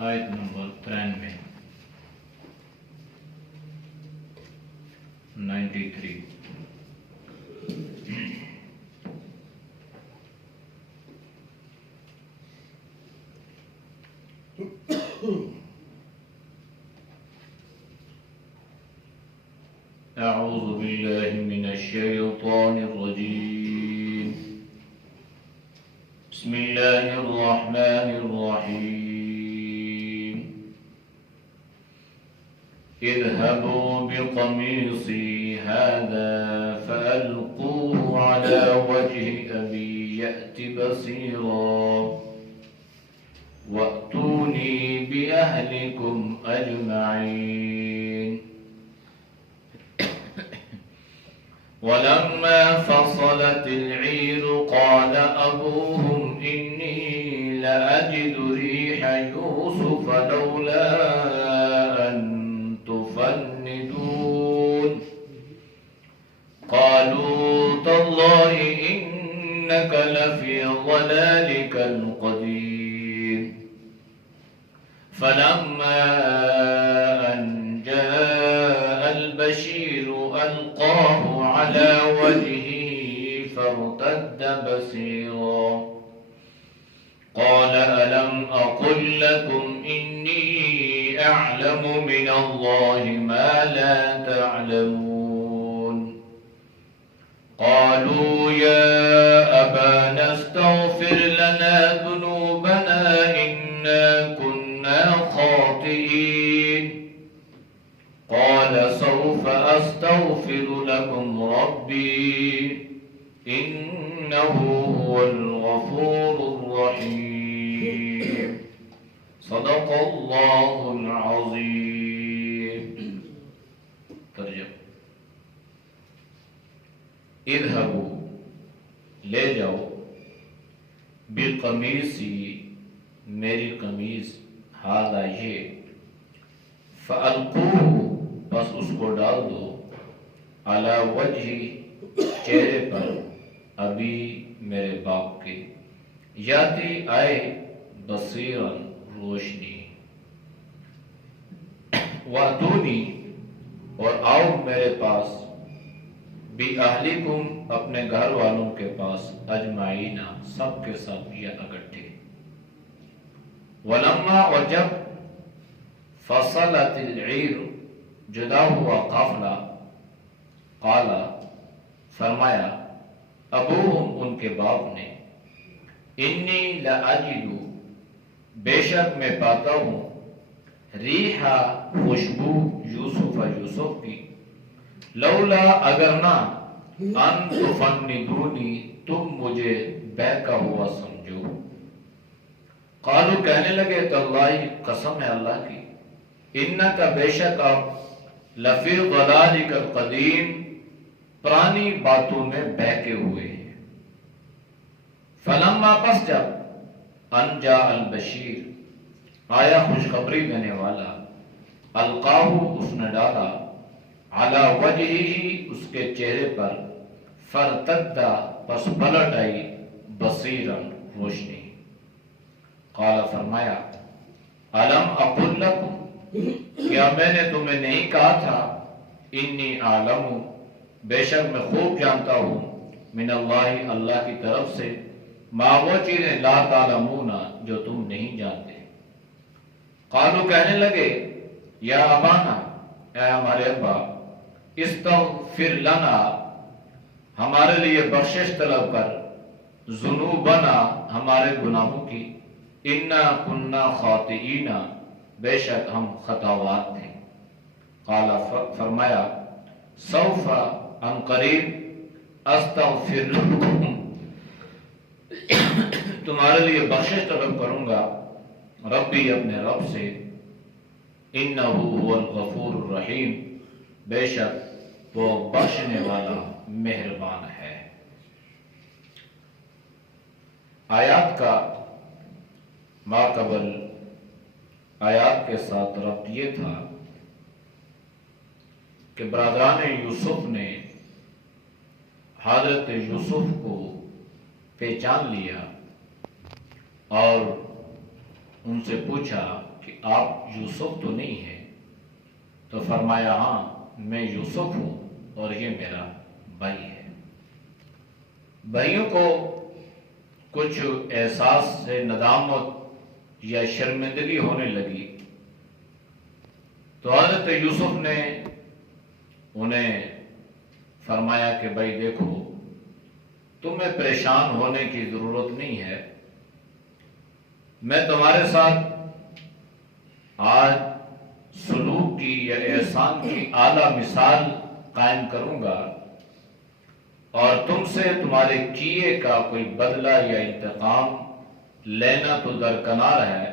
آیت نمبر 93 93 أعوذ بالله من الشيطان الرجيم بسم الله الرحمن الرحيم اذهبوا بقميصي هذا فألقوه على وجه أبي يأت بصيرا وأتوني بأهلكم أجمعين ولما فصلت العير قال أبوهم إني لأجد ريح يوسف لولا أن تفندون قالوا تالله إنك لفي ضلالك القديم فلما أن جاء البشير ألقاه على وجهه فارتد بصيرا قال ألم أقل لكم إني أعلم من الله ما لا تعلمون قالوا يا أبانا استغفر لنا ذنوبنا إنا كنا خاطئين قال سوف أستغفر لكم ربي إنه هو الغفور الرحيم صدق الله العظيم ترجمہ اذهبوا لے جاؤ بقمیصی میری قمیض ہاذا یہ فألقوه بس اس کو ڈال دو علی وجہی چہرے پر ابھی میرے باپ کے یاتی آئے بصیرن روشنی واتونی اور آؤ میرے پاس بی اہلکم اپنے گھر والوں کے پاس اجمعین سب کے سب یا اکٹھے ولما اور جب فصلت العیر جدا ہوا قافلہ قال فرمایا ابوہم ان کے باپ نے انی لأجد بے شک میں پاتا ہوں ریحا خوشبو یوسف کی لولا اگر نہ ان تفندونی تم مجھے بہکا ہوا سمجھو قالو کہنے لگے تاللہ قسم ہے اللہ کی انکا بے شک آپ لفی ضلالک القدیم پرانی باتوں میں بہکے ہوئے ہیں فلما پس جب ان جاء البشیر آیا خوشخبری دینے والا القاہو اس نے ڈالا علی وجہی اس کے چہرے پر فرتدہ پس پلٹ آئی بصیرن روشنی قال فرمایا الم اقل لکم کیا میں نے تمہیں نہیں کہا تھا انی عالم بے شک میں خوب جانتا ہوں من اللہ اللہ کی طرف سے ما وہ چیزیں لا تعلمون جو تم نہیں جانتے قالو کہنے لگے یا ابانا اے ہمارے ابا استغفر لنا ہمارے لیے بخشش طلب کر ذنوبنا ہمارے گناہوں کی انا کنا خاطئین بے شک ہم خطاوار تھے قال فرمایا سوف ان قریب استغفر لکم تمہارے لیے بخشش طلب کروں گا ربی اپنے رب سے انہ هو الغفور الرحیم بے شک وہ بخشنے والا مہربان ہے آیات کا ما قبل آیات کے ساتھ ربط یہ تھا کہ برادران یوسف نے حضرت یوسف کو پہچان لیا اور ان سے پوچھا کہ آپ یوسف تو نہیں ہیں؟ تو فرمایا ہاں میں یوسف ہوں اور یہ میرا بھائی ہے۔ بھائیوں کو کچھ احساس سے ندامت یا شرمندگی ہونے لگی، تو حضرت یوسف نے انہیں فرمایا کہ بھائی دیکھو، تمہیں پریشان ہونے کی ضرورت نہیں ہے، میں تمہارے ساتھ آج سلوک کی یا احسان کی اعلیٰ مثال قائم کروں گا، اور تم سے تمہارے کیے کا کوئی بدلہ یا انتقام لینا تو درکنار ہے،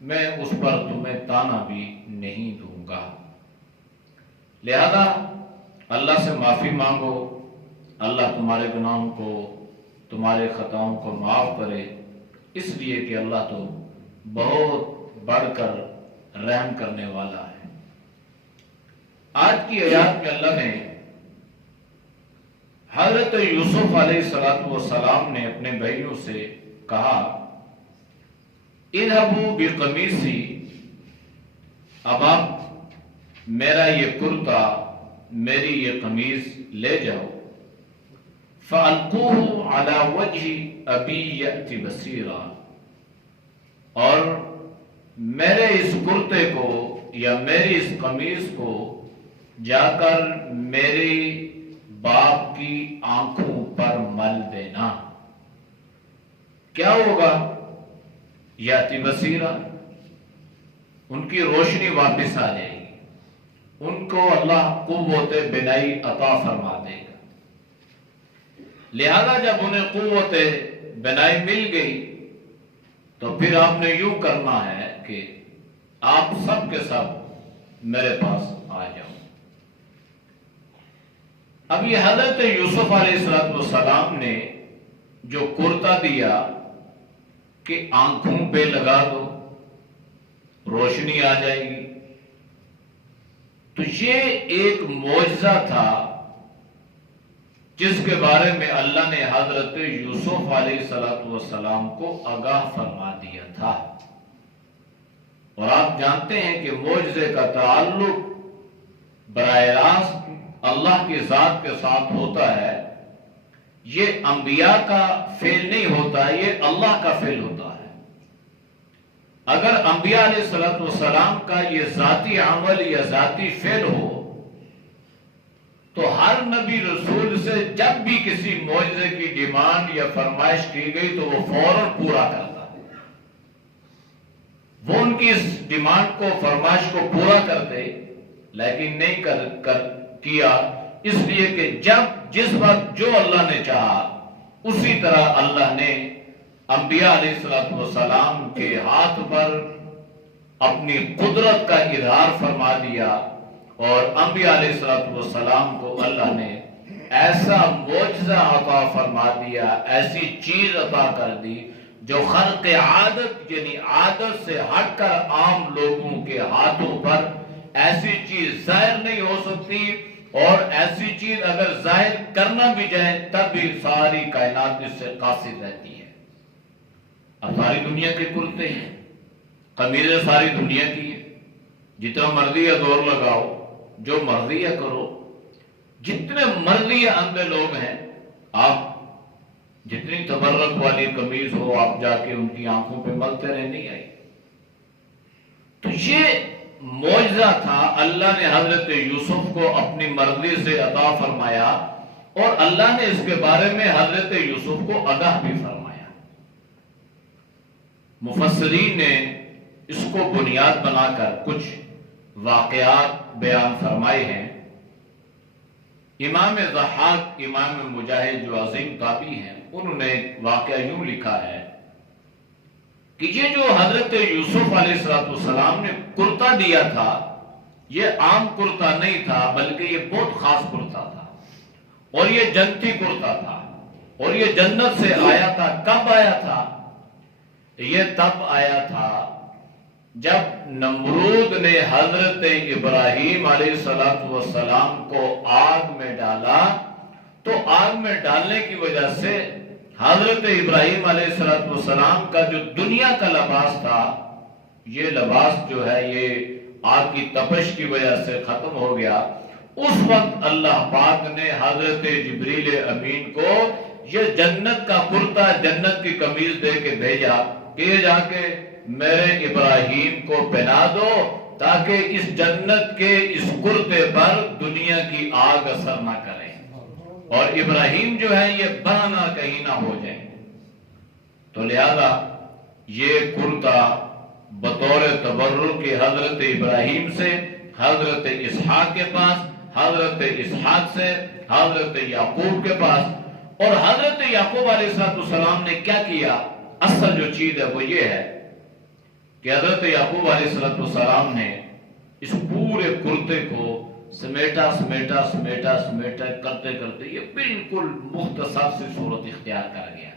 میں اس پر تمہیں تانا بھی نہیں دوں گا۔ لہذا اللہ سے معافی مانگو، اللہ تمہارے گناہوں کو، تمہارے خطاؤں کو معاف کرے، اس لیے کہ اللہ تو بہت بڑھ کر رحم کرنے والا ہے۔ آج کی آیات میں اللہ نے حضرت یوسف علیہ السلام نے اپنے بھائیوں سے کہا اذهبوا بقمیصی، اب آپ میرا یہ کرتا، میری یہ قمیض لے جاؤ، فَأَلْقُوهُ عَلَى وَجْهِ أَبِي يَأْتِ بَصِيرًا، اور میرے اس کرتے کو یا میری اس قمیض کو جا کر میری باپ کی آنکھوں پر مل دینا۔ کیا ہوگا؟ یاتی بصیرہ، ان کی روشنی واپس آ جائے گی، ان کو اللہ قوت بینائی عطا فرما دے گا۔ لہذا جب انہیں قوت بینائی مل گئی تو پھر آپ نے یوں کرنا ہے کہ آپ سب کے سب میرے پاس آ جاؤ۔ اب یہ حضرت یوسف علیہ السلام نے جو کرتا دیا کہ آنکھوں پہ لگا دو، روشنی آ جائے گی، تو یہ ایک معجزہ تھا جس کے بارے میں اللہ نے حضرت یوسف علیہ السلام کو آگاہ فرما دیا تھا۔ اور آپ جانتے ہیں کہ معجزے کا تعلق براہ راست اللہ کی ذات کے ساتھ ہوتا ہے، یہ انبیاء کا فعل نہیں ہوتا، یہ اللہ کا فعل ہوتا ہے۔ اگر انبیاء علیہ السلام کا یہ ذاتی عمل یا ذاتی فعل ہو تو ہر نبی رسول سے جب بھی کسی معجزے کی ڈیمانڈ یا فرمائش کی گئی تو وہ فوراً پورا کرتا ہے، وہ ان کی اس ڈیمانڈ کو، فرمائش کو پورا کرتے، لیکن نہیں کیا، اس لیے کہ جس وقت جو اللہ نے چاہا اسی طرح اللہ نے انبیاء علیہ السلام کے ہاتھ پر اپنی قدرت کا اظہار فرما دیا، اور انبیاء علیہ السلام کو اللہ نے ایسا معجزہ عطا فرما دیا، ایسی چیز عطا کر دی جو خلق عادت یعنی عادت سے ہٹ کر عام لوگوں کے ہاتھوں پر ایسی چیز ظاہر نہیں ہو سکتی، اور ایسی چیز اگر ظاہر کرنا بھی جائے تب بھی ساری کائنات اس سے قاصر رہتی ہے۔ اب ساری دنیا کے کرتے ہیں، قمیضیں ساری دنیا کی ہے، جتنا مرضی ہے دور لگاؤ، جو مرضی ہے کرو، جتنے مرضی ہے اندھے لوگ ہیں، آپ جتنی تبرک والی قمیض ہو آپ جا کے ان کی آنکھوں پہ ملتے رہے، نہیں آئی۔ تو یہ معجزہ تھا، اللہ نے حضرت یوسف کو اپنی مرضی سے عطا فرمایا، اور اللہ نے اس کے بارے میں حضرت یوسف کو آگاہ بھی فرمایا۔ مفسرین نے اس کو بنیاد بنا کر کچھ واقعات بیان فرمائے ہیں۔ امام ضحاک، امام مجاہد جو عظیم تابعی ہیں، انہوں نے ایک واقعہ یوں لکھا ہے کہ یہ جو حضرت یوسف علیہ السلام نے کرتا دیا تھا، یہ عام کرتا نہیں تھا، بلکہ یہ بہت خاص کرتا تھا، اور یہ جنتی کرتا تھا، اور یہ جنت سے آیا تھا۔ کب آیا تھا؟ یہ تب آیا تھا جب نمرود نے حضرت ابراہیم علیہ السلام کو آگ میں ڈالا، تو آگ میں ڈالنے کی وجہ سے حضرت ابراہیم علیہ السلام کا جو دنیا کا لباس تھا یہ لباس جو ہے یہ آگ کی تپش کی وجہ سے ختم ہو گیا، اس وقت اللہ پاک نے حضرت جبریل امین کو یہ جنت کا کرتا، جنت کی قمیض دے کے بھیجا کہ یہ جا کے میرے ابراہیم کو پہنا دو تاکہ اس جنت کے اس کرتے پر دنیا کی آگ اثر نہ کرے اور ابراہیم جو ہے یہ بنا کہیں نہ ہو جائے۔ تو لہذا یہ کرتا بطور تبرک کے حضرت ابراہیم سے حضرت اسحاق کے پاس، حضرت اسحاق سے حضرت یعقوب کے پاس، اور حضرت یعقوب علیہ السلام نے کیا کیا؟ اصل جو چیز ہے وہ یہ ہے کہ حضرت یعقوب علیہ السلام نے اس پورے کرتے کو سمیٹا کرتے کرتے یہ بالکل مختصر سی صورت اختیار کر گیا،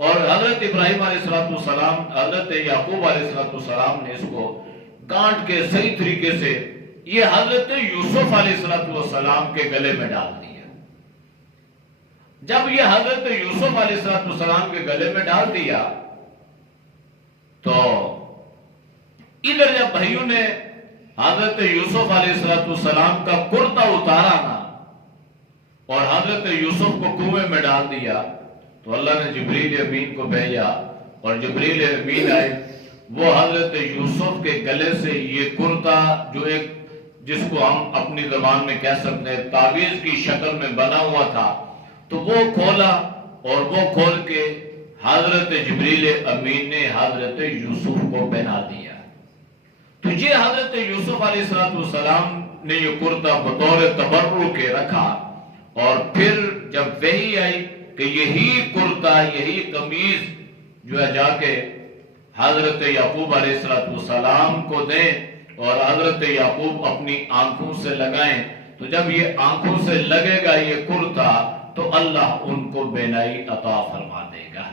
اور حضرت ابراہیم علیہ السلام، حضرت یعقوب علیہ السلام نے اس کو گانٹ کے صحیح طریقے سے یہ حضرت یوسف علیہ السلام کے گلے میں ڈال دیا۔ جب یہ حضرت یوسف علیہ السلام کے گلے میں ڈال دیا تو ادھر جب بھائیوں نے حضرت یوسف علیہ السلام کا کرتا اتارا نا اور حضرت یوسف کو کنویں میں ڈال دیا تو اللہ نے جبریل امین کو بھیجا، اور جبریل امین آئے، وہ حضرت یوسف کے گلے سے یہ کرتا جو ایک جس کو ہم اپنی زبان میں کہہ سکتے ہیں تعویذ کی شکل میں بنا ہوا تھا، تو وہ کھولا اور وہ کھول کے حضرت جبریل امین نے حضرت یوسف کو پہنا دیا۔ تو یہ حضرت یوسف علیہ السلام نے یہ کرتا بطور تبرک کے رکھا، اور پھر جب وحی آئی کہ یہی کرتا، یہی قمیض جو ہے جا کے حضرت یعقوب علیہ السلام کو دیں اور حضرت یعقوب اپنی آنکھوں سے لگائیں، تو جب یہ آنکھوں سے لگے گا یہ کرتا تو اللہ ان کو بینائی عطا فرما دے گا۔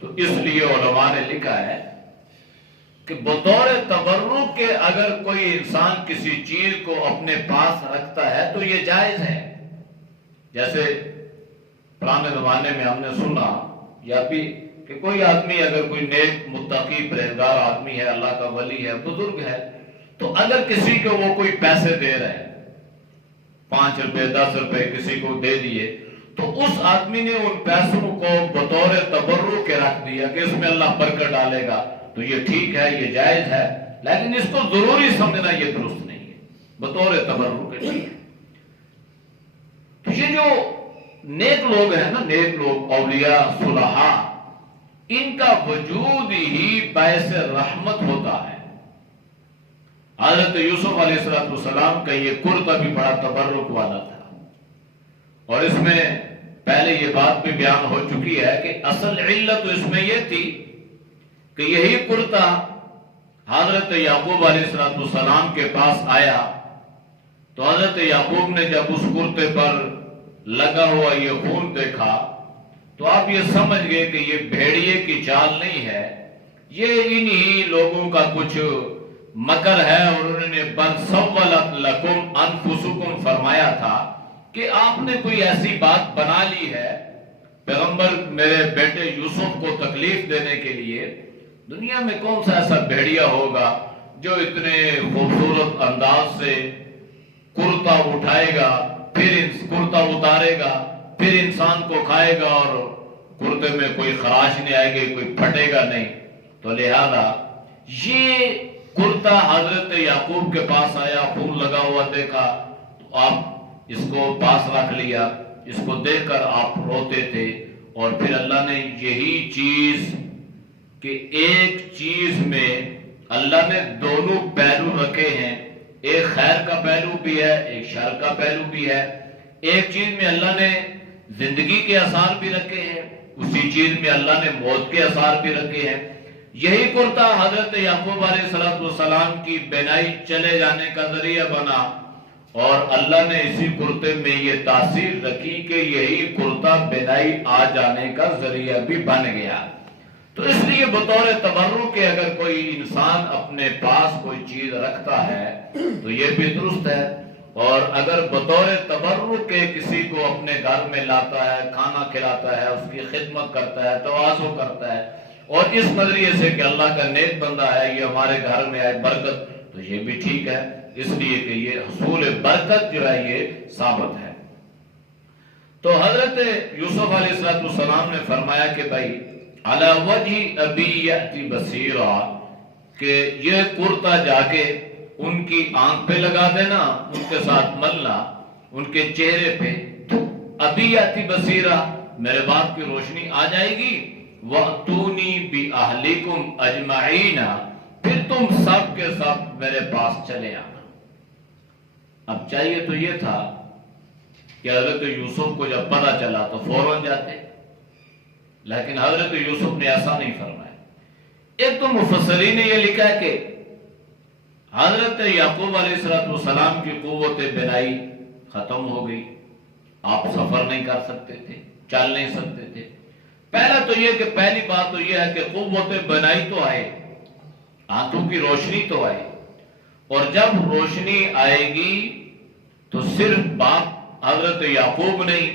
تو اس لیے علماء نے لکھا ہے کہ بطور تبرک کے اگر کوئی انسان کسی چیز کو اپنے پاس رکھتا ہے تو یہ جائز ہے۔ جیسے پرانے زمانے میں ہم نے سنا یا بھی کہ کوئی آدمی اگر کوئی نیک متقی پرہیزگار آدمی ہے، اللہ کا ولی ہے، بزرگ ہے، تو اگر کسی کو وہ کوئی پیسے دے رہے ہیں، 5 روپے 10 روپے کسی کو دے دیے، تو اس آدمی نے ان پیسوں کو بطور تبرک کے رکھ دیا کہ اس میں اللہ برکت ڈالے گا، تو یہ ٹھیک ہے، یہ جائز ہے، لیکن اس کو ضروری سمجھنا یہ درست نہیں ہے، بطور تبرک کے ٹھیک ہے۔ تو یہ جو نیک لوگ ہیں نا، نیک لوگ، اولیاء، صلحاء، ان کا وجود ہی باعث رحمت ہوتا ہے۔ حضرت یوسف علیہ السلام کا یہ کرتا بھی بڑا تبرک والا تھا، اور اس میں پہلے یہ بات بھی بیان ہو چکی ہے کہ اصل علت اس میں یہ تھی کہ یہی کرتا حضرت یعقوب علیہ السلام کے پاس آیا، تو حضرت یعقوب نے جب اس کرتے پر لگا ہوا یہ خون دیکھا تو آپ یہ سمجھ گئے کہ یہ بھیڑیے کی چال نہیں ہے، یہ انہی لوگوں کا کچھ مکر ہے، اور انہوں نے بل سولت لکم انفسکم فرمایا تھا کہ آپ نے کوئی ایسی بات بنا لی ہے پیغمبر میرے بیٹے یوسف کو تکلیف دینے کے لیے۔ دنیا میں کون سا ایسا بھیڑیا ہوگا جو اتنے خوبصورت انداز سے کرتا اٹھائے گا، پھر کرتا اتارے گا، پھر انسان کو کھائے گا اور کرتے میں کوئی خراش نہیں آئے گی، کوئی پھٹے گا نہیں۔ تو لہذا یہ کرتا حضرت یعقوب کے پاس آیا، خون لگا ہوا دیکھا، تو آپ اس کو پاس رکھ لیا، اس کو دیکھ کر آپ روتے تھے، اور پھر اللہ نے یہی چیز کہ ایک چیز میں اللہ نے دونوں پہلو رکھے ہیں، ایک خیر کا پہلو بھی ہے، ایک شر کا پہلو بھی ہے۔ ایک چیز میں اللہ نے زندگی کے آثار بھی رکھے ہیں، اسی چیز میں اللہ نے موت کے آثار بھی رکھے ہیں۔ یہی کرتا حضرت یعقوب علیہ السلام کی بینائی چلے جانے کا ذریعہ بنا، اور اللہ نے اسی کرتے میں یہ تاثیر رکھی کہ یہی کرتا بینائی آ جانے کا ذریعہ بھی بن گیا۔ تو اس لیے بطور تبرک کے اگر کوئی انسان اپنے پاس کوئی چیز رکھتا ہے تو یہ بھی درست ہے، اور اگر بطور تبرک کے کسی کو اپنے گھر میں لاتا ہے، کھانا کھلاتا ہے، اس کی خدمت کرتا ہے، تواضع کرتا ہے، اور اس نظریے سے کہ اللہ کا نیک بندہ ہے، یہ ہمارے گھر میں آئے برکت، تو یہ بھی ٹھیک ہے، اس لیے کہ یہ حصول برکت جو ہے یہ ثابت ہے۔ تو حضرت یوسف علیہ السلام نے فرمایا کہ بھائی علی وجہ ابی یأتی بصیرا، کہ یہ کرتا جا کے ان کی آنکھ پہ لگا دینا، ان کے ساتھ ملنا، ان کے چہرے پہ، تو ابی یأتی بصیرا، میرے باپ کی روشنی آ جائے گی، وَأْتُونِي بِأَهْلِكُمْ أَجْمَعِينَ، پھر تم سب کے سب میرے پاس چلے آنا۔ اب چاہیے تو یہ تھا کہ حضرت یوسف کو جب پتہ چلا تو فوراً جاتے، لیکن حضرت یوسف نے ایسا نہیں فرمایا۔ ایک تو مفسرین نے یہ لکھا ہے کہ حضرت یعقوب علیہ السلام کی قوت بنائی ختم ہو گئی، آپ سفر نہیں کر سکتے تھے، چل نہیں سکتے تھے۔ پہلا تو یہ کہ پہلی بات تو یہ ہے کہ قوت بنائی تو آئے، آنکھوں کی روشنی تو آئے، اور جب روشنی آئے گی تو صرف باپ حضرت یعقوب نہیں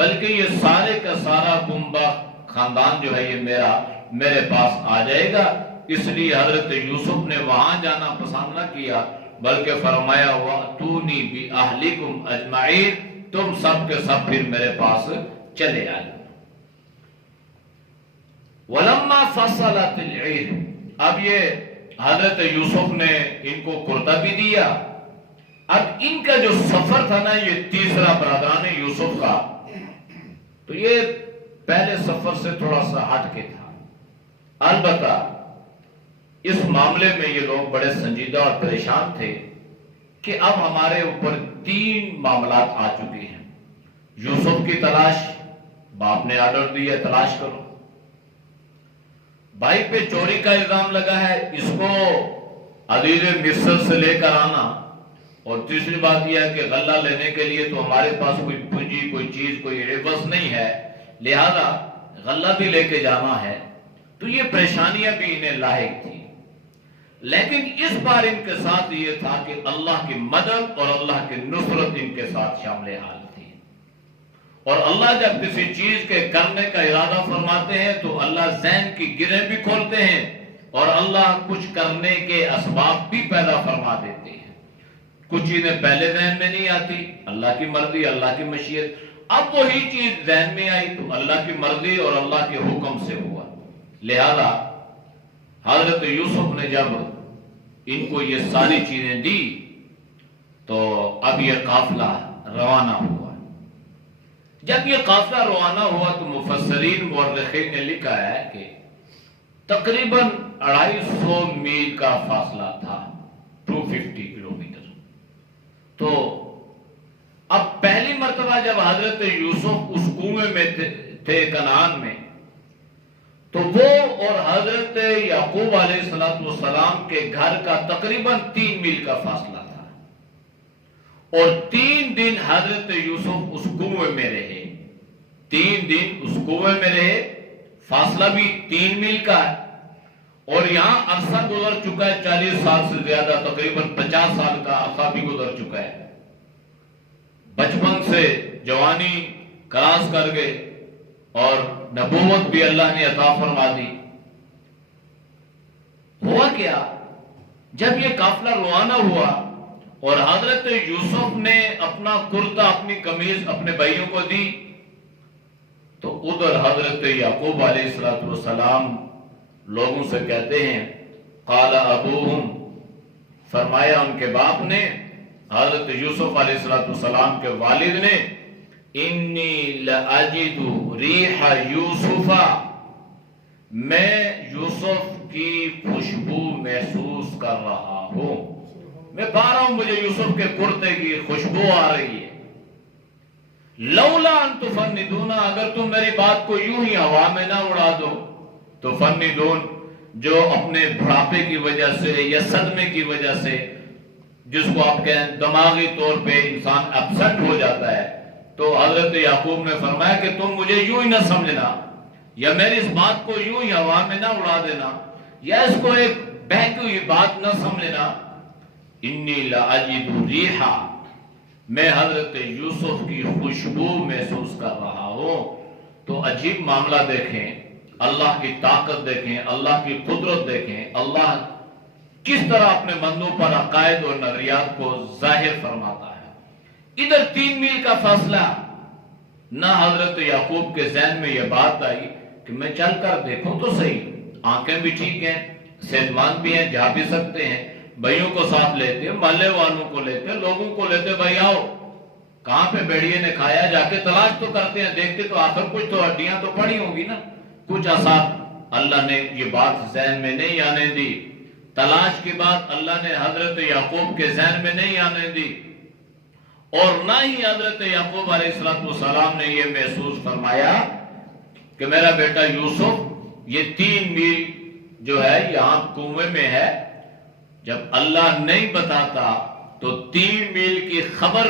بلکہ یہ سارے کا سارا کنبہ خاندان جو ہے یہ میرے پاس آ جائے گا۔ اس لیے حضرت یوسف نے وہاں جانا پسند نہ کیا، بلکہ فرمایا وَأْتُونِي بِأَهْلِكُمْ أَجْمَعِينَ، تم سب کے سب پھر میرے پاس چلے آئے۔ وَلَمَّا فَصَلَتِ الْعِيرُ، اب یہ حضرت یوسف نے ان کو کرتا بھی دیا۔ اب ان کا جو سفر تھا نا، یہ تیسرا برادران یوسف کا، تو یہ پہلے سفر سے تھوڑا سا ہٹ کے تھا۔ البتہ اس معاملے میں یہ لوگ بڑے سنجیدہ اور پریشان تھے کہ اب ہمارے اوپر 3 معاملات آ چکے ہیں۔ یوسف کی تلاش، باپ نے آرڈر دیا تلاش کرو، بھائی پہ چوری کا الزام لگا ہے، اس کو عزیز مصر سے لے کر آنا، اور تیسری بات یہ ہے کہ غلہ لینے کے لیے تو ہمارے پاس کوئی پونجی، کوئی چیز، کوئی عوض نہیں ہے، لہذا غلہ بھی لے کے جانا ہے۔ تو یہ پریشانیاں بھی انہیں لاحق تھی، لیکن اس بار ان کے ساتھ یہ تھا کہ اللہ کی مدد اور اللہ کی نصرت ان کے ساتھ شامل حال تھی، اور اللہ جب کسی چیز کے کرنے کا ارادہ فرماتے ہیں تو اللہ ذہن کی گرہیں بھی کھولتے ہیں، اور اللہ کچھ کرنے کے اسباب بھی پیدا فرما دیتے ہیں۔ کچھ چیزیں پہلے ذہن میں نہیں آتی، اللہ کی مرضی، اللہ کی مشیت، اب وہی چیز ذہن میں آئی تو اللہ کی مرضی اور اللہ کے حکم سے ہوا۔ لہذا حضرت یوسف نے جب ان کو یہ ساری چیزیں دی تو اب یہ قافلہ روانہ ہوا۔ جب یہ قافلہ روانہ ہوا تو مفسرین مورخین نے لکھا ہے کہ تقریباً 250 میل کا فاصلہ تھا، 250 کلومیٹر۔ تو اب پہلی مرتبہ جب حضرت یوسف اس کنویں میں تھے کنعان میں، تو وہ اور حضرت یعقوب علیہ السلام کے گھر کا تقریباً 3 میل کا فاصلہ تھا، اور 3 دن حضرت یوسف اس کنویں میں رہے، 3 دن اس کنویں میں رہے، فاصلہ بھی 3 میل کا ہے، اور یہاں عرصہ گزر چکا ہے 40 سال سے زیادہ، تقریباً 50 سال کا عرصہ بھی گزر چکا ہے۔ بچپن سے جوانی کراس کر گئے اور نبوت بھی اللہ نے عطا فرما دی۔ ہوا کیا، جب یہ قافلہ روانہ ہوا اور حضرت یوسف نے اپنا کرتا، اپنی قمیض اپنے بھائیوں کو دی، تو ادھر حضرت یعقوب علیہ السلام لوگوں سے کہتے ہیں، قال ابوہم، فرمایا ان کے باپ نے، حضرت یوسف علیہ السلام کے والد نے، انی لأجد ریح یوسف، میں یوسف کی خوشبو محسوس کر رہا ہوں، میں پا رہا ہوں مجھے یوسف کے کرتے کی خوشبو آ رہی ہے۔ لولا ان تفندون، اگر تم میری بات کو یوں ہی ہوا میں نہ اڑا دو، تو فندون جو اپنے بڑھاپے کی وجہ سے یا صدمے کی وجہ سے، جس کو آپ کہیں دماغی طور پہ انسان اپسٹ ہو جاتا ہے، تو حضرت یعقوب نے فرمایا کہ تم مجھے یوں ہی نہ سمجھنا، یا میری اس بات کو یوں ہی ہوا میں نہ اڑا دینا، یا اس کو ایک بہتی ہوئی بات نہ سمجھنا۔ انی لاجد ریحا، میں حضرت یوسف کی خوشبو محسوس کر رہا ہوں۔ تو عجیب معاملہ دیکھیں، اللہ کی طاقت دیکھیں، اللہ کی قدرت دیکھیں، اللہ کس طرح اپنے بندوں پر عقائد اور نظریات کو ظاہر فرماتا ہے۔ ادھر 3 میل کا فاصلہ، نہ حضرت یعقوب کے ذہن میں یہ بات آئی کہ میں چل کر دیکھوں تو صحیح، آنکھیں بھی ٹھیک ہیں، صحت مند بھی ہیں، جا بھی سکتے ہیں، بھائیوں کو ساتھ لیتے، محلے والوں کو لیتے، لوگوں کو لیتے، بھائی آؤ کہاں پہ بھیڑیے نے کھایا، جا کے تلاش تو کرتے ہیں، دیکھتے تو آخر کچھ تو ہڈیاں تو پڑی ہوں گی نا، کچھ آثار۔ اللہ نے یہ بات ذہن میں نہیں آنے دی، تلاش کی بات اللہ نے حضرت یعقوب کے ذہن میں نہیں آنے دی، اور نہ ہی حضرت یعقوب علیہ السلام نے یہ محسوس فرمایا کہ میرا بیٹا یوسف یہ 3 میل جو ہے یہاں کنویں میں ہے۔ جب اللہ نہیں بتاتا تو 3 میل کی خبر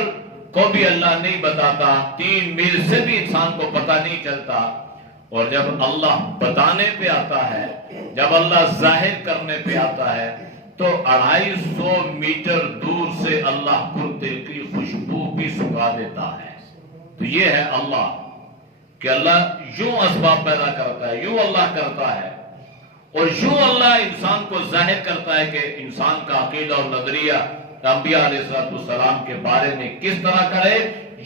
کو بھی اللہ نہیں بتاتا، 3 میل سے بھی انسان کو پتہ نہیں چلتا، اور جب اللہ بتانے پہ آتا ہے، جب اللہ ظاہر کرنے پہ آتا ہے تو 250 میٹر دور سے اللہ دل کی خوشبو بھی سکھا دیتا ہے۔ تو یہ ہے اللہ کہ اللہ یوں اسباب پیدا کرتا ہے، یوں اللہ کرتا ہے، اور یوں اللہ انسان کو ظاہر کرتا ہے کہ انسان کا عقیدہ اور نظریہ انبیاء علیہ السلام کے بارے میں کس طرح کرے۔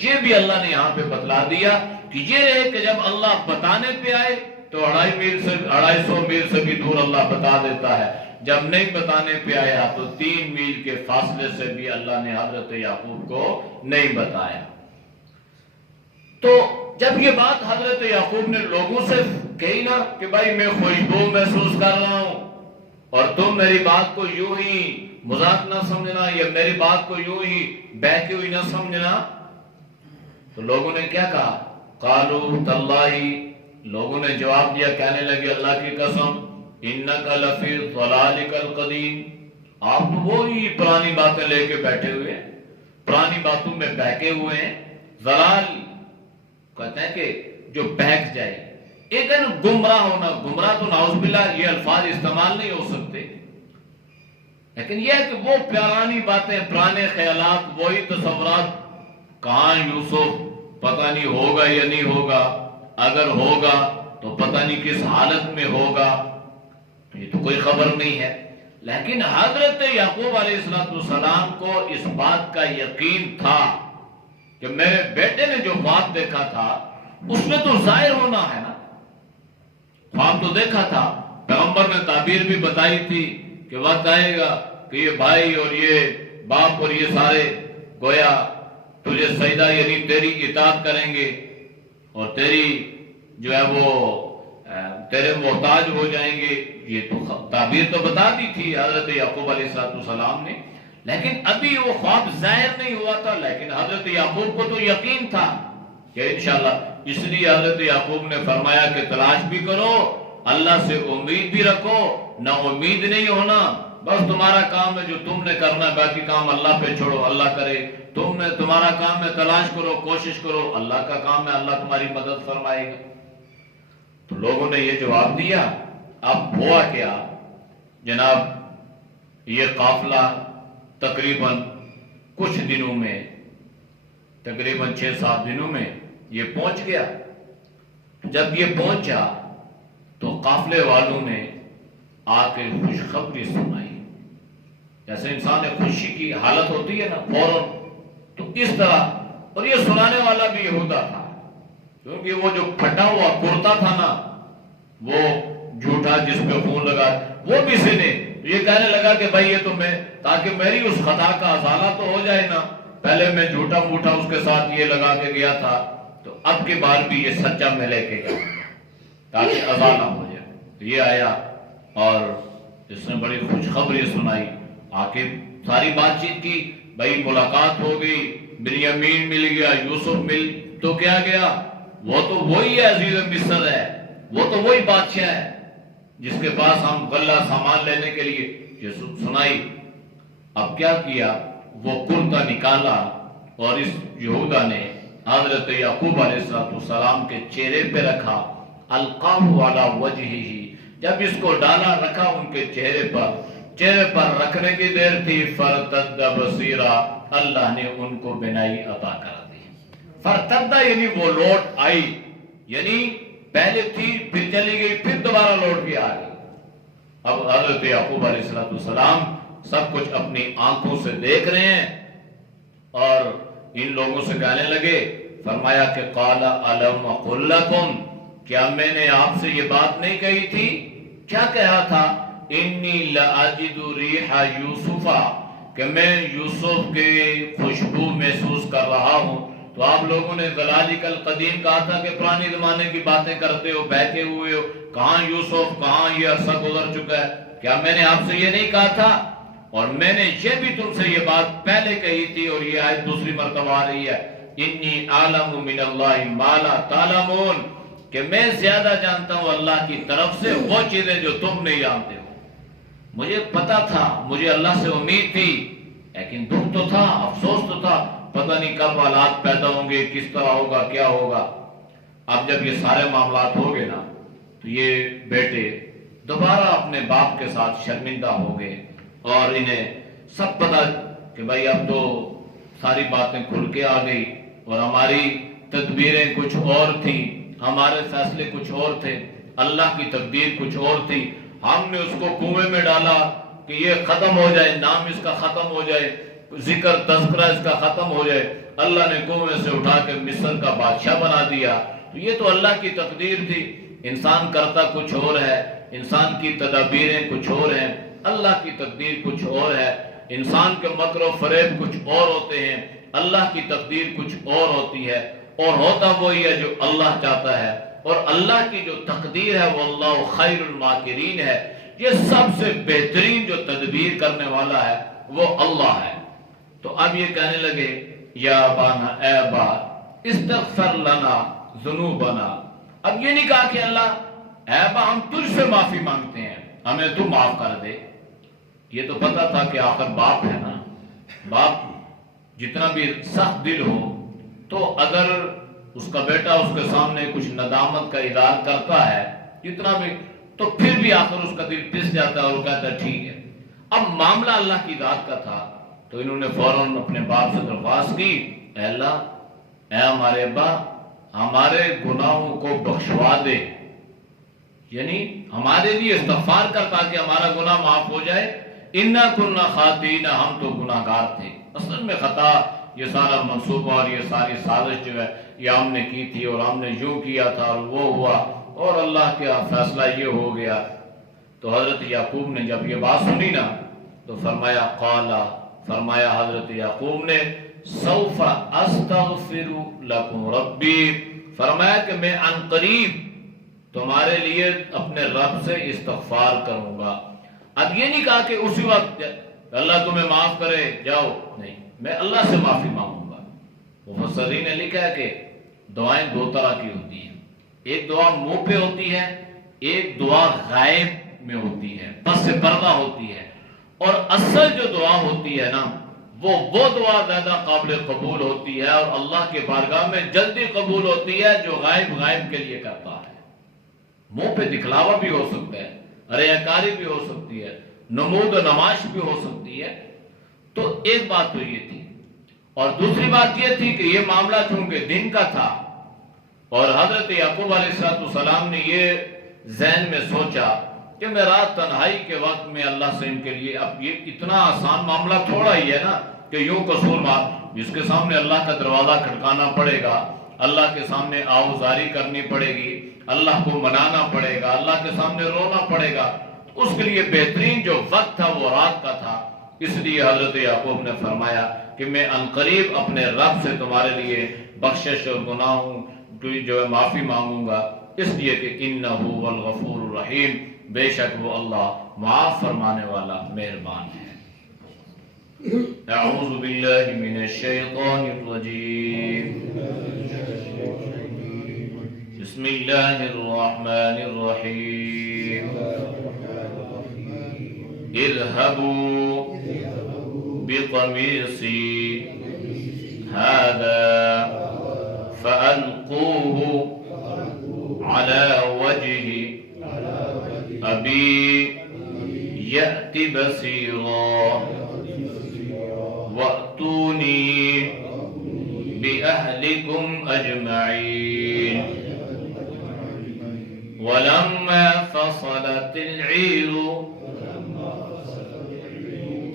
یہ بھی اللہ نے یہاں پہ بتلا دیا کہ یہ رہے کہ جب اللہ بتانے پہ آئے تو 250 میل سے بھی دور اللہ بتا دیتا ہے، جب نہیں بتانے پہ آیا تو 3 میل کے فاصلے سے بھی اللہ نے حضرت یعقوب کو نہیں بتایا۔ تو جب یہ بات حضرت یعقوب نے لوگوں سے کہی نا کہ بھائی میں خوشبو محسوس کر رہا ہوں اور تم میری بات کو یوں ہی مذاق نہ سمجھنا، یا میری بات کو یوں ہی بہتی ہوئی نہ سمجھنا، تو لوگوں نے کیا کہا؟ قالوا تاللہ، لوگوں نے جواب دیا، کہنے لگے اللہ کی قسم، انک لفی ضلالک القدیم، آپ تو وہی پرانی باتیں لے کے بیٹھے ہوئے ہیں، پرانی باتوں میں بہکے ہوئے ہیں۔ ضلال کہتے ہیں کہ جو بہک جائے، ایک ہے نا گمراہ ہونا، گمراہ تو نعوذ باللہ یہ الفاظ استعمال نہیں ہو سکتے، لیکن یہ ہے کہ وہ پرانی باتیں، پرانے خیالات، وہی تصورات، کہاں یوسف پتہ نہیں ہوگا یا نہیں ہوگا، اگر ہوگا تو پتہ نہیں کس حالت میں ہوگا، یہ تو کوئی خبر نہیں ہے۔ لیکن حضرت یعقوب علیہ السلام کو اس بات کا یقین تھا کہ میرے بیٹے نے جو خواب دیکھا تھا اس میں تو ظاہر ہونا ہے نا، خواب تو دیکھا تھا، پیغمبر نے تعبیر بھی بتائی تھی کہ وقت آئے گا کہ یہ بھائی اور یہ باپ اور یہ سارے گویا تجھے سجدہ یعنی تیری اطاعت کریں گے اور تیری جو ہے وہ تیرے محتاج ہو جائیں گے۔ یہ تو تعبیر تو بتا دی تھی حضرت یعقوب علیہ السلام نے، لیکن ابھی وہ خواب ظاہر نہیں ہوا تھا، لیکن حضرت یعقوب کو تو یقین تھا کہ انشاءاللہ، اس لیے حضرت یعقوب نے فرمایا کہ تلاش بھی کرو، اللہ سے امید بھی رکھو، نہ امید نہیں ہونا، بس تمہارا کام ہے جو تم نے کرنا ہے، باقی کام اللہ پہ چھوڑو، اللہ کرے، تمہارا کام ہے تلاش کرو، کوشش کرو، اللہ کا کام ہے، اللہ تمہاری مدد فرمائے گا۔ تو لوگوں نے یہ جواب دیا۔ اب ہوا کیا جناب، یہ قافلہ تقریباً کچھ دنوں میں، تقریباً 6-7 دنوں میں یہ پہنچ گیا۔ جب یہ پہنچا تو قافلے والوں نے آ کے خوشخبری سنائی، جیسے انسان خوشی کی حالت ہوتی ہے نا فوراً، تو اس طرح، اور یہ سنانے والا بھی یہودا تھا، کیونکہ وہ جو پھٹا ہوا کرتا تھا نا، وہ جھوٹا جس پہ خون لگا، وہ بھی سنے، یہ کہنے لگا کہ بھائی یہ تو میں، تاکہ میری اس خطا کا ازالہ تو ہو جائے نا، پہلے میں جھوٹا موٹا اس کے ساتھ یہ لگا کے گیا تھا، تو اب کی بار بھی یہ سچا میں لے کے گیا تاکہ ازالہ ہو جائے۔ تو یہ آیا اور اس نے بڑی خوشخبری سنائی، آخر ساری بات چیت کی، بھائی ملاقات ہو گئی، بنیامین مل گیا، یوسف مل تو کیا گیا، وہ تو وہی عزیز مصر ہے، وہ تو وہی بادشاہ ہے جس کے پاس ہم غلہ سامان لینے کے لیے، یہ سنائی۔ اب کیا کیا، وہ کرتا نکالا اور اس یہودا نے حضرت یعقوب علیہ السلام کے چہرے پہ رکھا، القاہ علی وجہہ، جب اس کو ڈالا رکھا ان کے چہرے پر رکھنے کی دیر تھی، فرتد بصیرا، اللہ نے ان کو بینائی عطا کر دی۔ فرتدہ یعنی وہ لوٹ آئی، یعنی پہلے تھی پھر چلی گئی پھر دوبارہ لوٹ کے آ گئی۔ اب حضرت یعقوب علیہ السلام سب کچھ اپنی آنکھوں سے دیکھ رہے ہیں اور ان لوگوں سے کہنے لگے، فرمایا کہ قال الم اقل لکم، کیا میں نے آپ سے یہ بات نہیں کہی تھی؟ کیا کہا تھا؟ انی لاجد ریح یوسف، کہ میں یوسف کی خوشبو محسوس کر رہا ہوں۔ تو آپ لوگوں نے ذلالک القدیم کہا تھا کہ پرانے زمانے کی باتیں کرتے ہو، بیٹھے ہوئے ہو، کہاں یوسف، کہاں یہ عرصہ گزر چکا ہے، کیا میں نے آپ سے یہ نہیں کہا تھا؟ اور میں نے یہ بھی تم سے یہ بات پہلے کہی تھی، اور یہ آیت دوسری مرتبہ آ رہی ہے، انی اعلم من اللہ ما لا تعلمون، کہ میں زیادہ جانتا ہوں اللہ کی طرف سے وہ چیزیں جو تم نہیں جانتے ہو۔ مجھے پتا تھا، مجھے اللہ سے امید تھی، لیکن دکھ تو تھا، افسوس تو تھا، پتہ نہیں کب حالات پیدا ہوں گے، کس طرح ہوگا، کیا ہوگا۔ اب جب یہ سارے معاملات ہو گئے نا تو یہ بیٹے دوبارہ اپنے باپ کے ساتھ شرمندہ ہو گئے، اور انہیں سب پتا کہ بھائی اب تو ساری باتیں کھل کے آ گئی، اور ہماری تدبیریں کچھ اور تھیں، ہمارے فیصلے کچھ اور تھے، اللہ کی تقدیر کچھ اور تھی۔ ہم نے اس کو کنویں میں ڈالا کہ یہ ختم ہو جائے، نام اس کا ختم ہو جائے، ذکر تذکرہ اس کا ختم ہو جائے، اللہ نے کنویں سے اٹھا کے مصر کا بادشاہ بنا دیا۔ تو یہ تو اللہ کی تقدیر تھی، انسان کرتا کچھ اور ہے، انسان کی تدابیریں کچھ اور ہیں، اللہ کی تقدیر کچھ اور ہے، انسان کے مکر و فریب کچھ اور ہوتے ہیں، اللہ کی تقدیر کچھ اور ہوتی ہے، اور ہوتا وہی ہے جو اللہ چاہتا ہے، اور اللہ کی جو تقدیر ہے وہ اللہ خیر الماکرین ہے۔ یہ سب سے بہترین جو تدبیر کرنے والا ہے وہ اللہ ہے۔ تو اب یہ کہنے لگے، یا ابانا، اے ابا، استغفر لنا ذنوبنا، اب یہ نہیں کہا کہ اللہ اے ابا ہم تجھ سے معافی مانگتے ہیں، ہمیں تو معاف کر دے۔ یہ تو پتا تھا کہ آخر باپ ہے نا، باپ جتنا بھی سخت دل ہو تو اگر اس کا بیٹا اس کے سامنے کچھ ندامت کا اظہار کرتا ہے جتنا بھی، تو پھر بھی آخر اس کا دل پس جاتا ہے اور وہ کہتا ہے ٹھیک ہے۔ اب معاملہ اللہ کی ذات کا تھا تو انہوں نے فوراً اپنے باپ سے درخواست کی، اے اللہ، اے ہمارے ابا، ہمارے گناہوں کو بخشوا دے، یعنی ہمارے لیے استغفار کر تاکہ ہمارا گناہ معاف ہو جائے۔ اِنَّا كُنَّا خَاطِئِينَ، ہم تو گناہ گار تھے، اصل میں خطا یہ سارا منصوبہ اور یہ ساری سازش جو ہے یہ ہم نے کی تھی، اور ہم نے یوں کیا تھا اور وہ ہوا، اور اللہ کا فیصلہ یہ ہو گیا۔ تو حضرت یعقوب نے جب یہ بات سنی نا تو فرمایا فرمایا حضرت یعقوب نے، سوف استغفر لکم ربی، فرمایا کہ میں عن قریب تمہارے لیے اپنے رب سے استغفار کروں گا۔ اب یہ نہیں کہا کہ اسی وقت اللہ تمہیں معاف کرے جاؤ، نہیں، میں اللہ سے معافی مانگوں گا۔ مفسرین نے لکھا ہے کہ دعائیں دو طرح کی ہوتی ہیں، ایک دعا منہ پہ ہوتی ہے، ایک دعا غائب میں ہوتی ہے، پس سے پردہ ہوتی ہے، اور اصل جو دعا ہوتی ہے نا وہ دعا زیادہ قابل قبول ہوتی ہے اور اللہ کے بارگاہ میں جلدی قبول ہوتی ہے جو غائب کے لیے کرتا ہے۔ منہ پہ دکھلاوا بھی ہو سکتا ہے، ریاکاری بھی ہو سکتی ہے، نمود و نمائش بھی ہو سکتی ہے۔ تو ایک بات تو یہ تھی، اور دوسری بات یہ تھی کہ یہ معاملہ چونکہ دن کا تھا اور حضرت یعقوب علیہ السلام نے یہ ذہن میں سوچا کہ میں رات تنہائی کے وقت میں اللہ سے ان کے لیے، اب یہ اتنا آسان معاملہ تھوڑا ہی ہے نا کہ یوں قصور مار، جس کے سامنے اللہ کا دروازہ کھٹکانا پڑے گا، اللہ کے سامنے آہوزاری کرنی پڑے گی، اللہ کو منانا پڑے گا، اللہ کے سامنے رونا پڑے گا، اس کے لیے بہترین جو وقت تھا وہ رات کا تھا۔ اس لیے حضرت یعقوب نے فرمایا کہ میں عنقریب اپنے رب سے تمہارے لیے بخشش اور گناہوں کی جو ہے معافی مانگوں گا، اس لیے کہ انہ هو الغفور الرحیم، بے شک وہ اللہ معاف فرمانے والا مہربان ہے۔ اعوذ باللہ من الشیطان الرجیم، بسم اللہ الرحمن الرحیم، اذهبوا بقمیصی هذا فألقوه على وجه أبي يأت بصيرا وأتوني بأهلكم أجمعين۔ ولما فصلت العير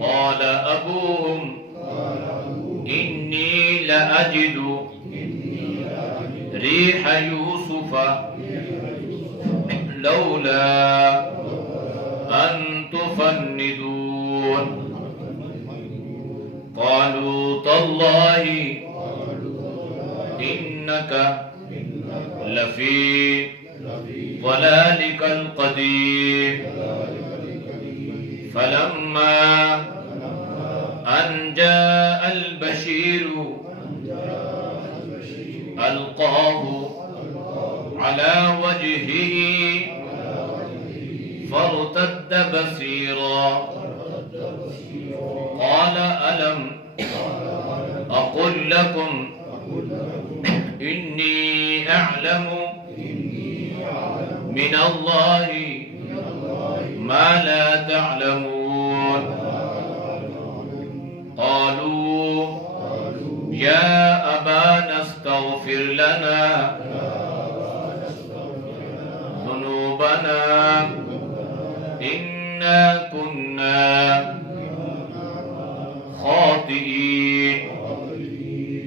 قال أبوهم إني لأجد ريح يوسف لولا أن تفندون قالوا تالله إنك لفي ضلالك القديم فلما أن جاء البشير ألقاه على وجهه فارتد بصيرا قال ألم أقل لكم إني أعلم من الله ما لا تعلمون قالوا يا أبانا استغفر لنا ذنوبنا إنا كنا خاطئين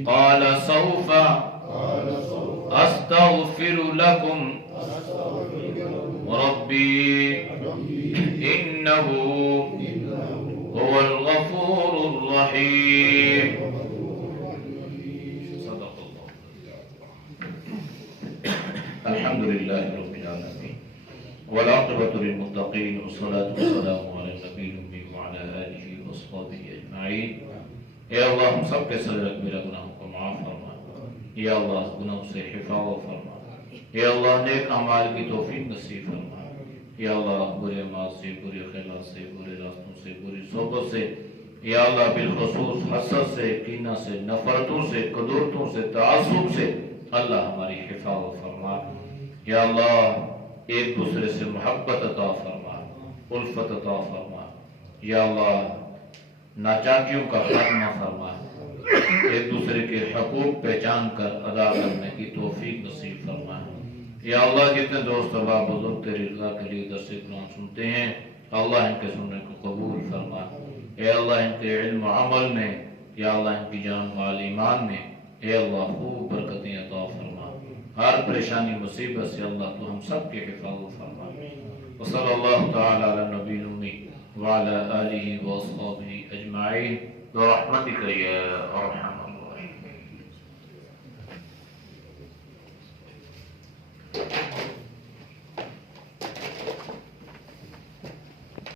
قال سوف أستغفر لكم ربي إنه هو الغفور الرحيم صدق الله. الحمد لله رب العالمين والعاقبة للمتقين والصلاة والسلام على النبي الأمي وعلى آله وصحبه أجمعين. اے اللہ ہم سب کے سر میرا گناہوں کو معاف فرما. یا اللہ گناہوں سے حفاظت فرما. یا اللہ نیک اعمال کی توفیق نصیب فرما. یا اللہ برے اعمال سے، برے خیالات سے، برے راستوں سے، بری صحبت سے، یا اللہ بالخصوص حسد سے، کینہ سے، نفرتوں سے، قدرتوں سے، تعصب سے اللہ ہماری حفاظت فرما. یا اللہ ایک دوسرے سے محبت عطا فرما، الفت عطا فرما. یا اللہ ناچاکیوں کا خاتمہ فرما. ایک دوسرے کے حقوق پہچان کر ادا کرنے کی توفیق نصیب فرما. یا اللہ جتنے دوست احباب بزرگ تیری رضا کے لیے درس قرآن سنتے ہیں اللہ ان کے سننے کو قبول فرما. اے اللہ ان کے علم و عمل میں، یا اللہ ان کی جان مال ایمان میں اے اللہ خوب برکتیں عطا فرما. ہر پریشانی مصیبت سے اللہ تو ہم سب کے حفاظت فرما. وصلی اللہ تعالی علی نبی الامی وعلی آلہ واصحابہ اجمعین برحمتک یا ارحم